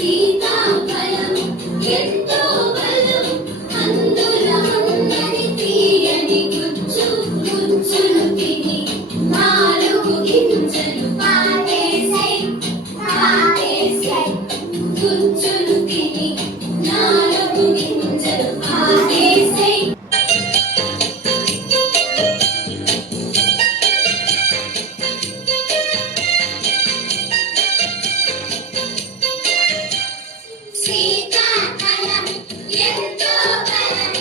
సీతాఫలం ఎంతో బలం అందులో ఉన్నది తీయని గుజ్జు గుజ్జును తిని నాలుగు గింజలు పారేసై పారేసై గుజ్జును తిని నాలుగు గింజలు పారేసై సీతాఫలం ఎంతో బలం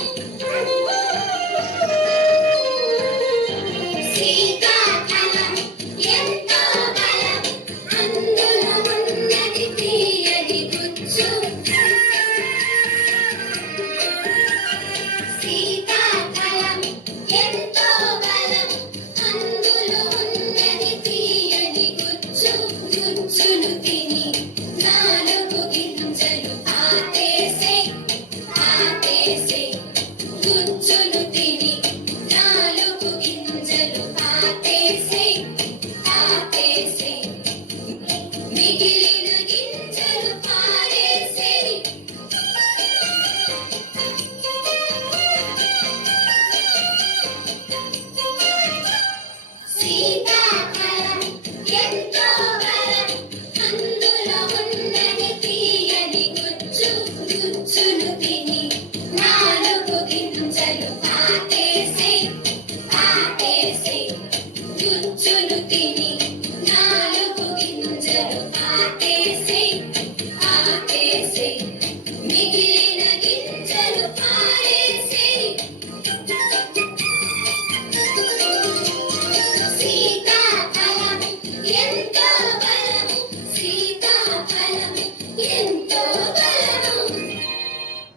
సీతాఫలం ఎంతో బలం అందులో ఉన్నది తీయని గుజ్జు సీతాఫలం ఎంతో బలం అందులో ఉన్నది తీయని గుజ్జు గుజ్జును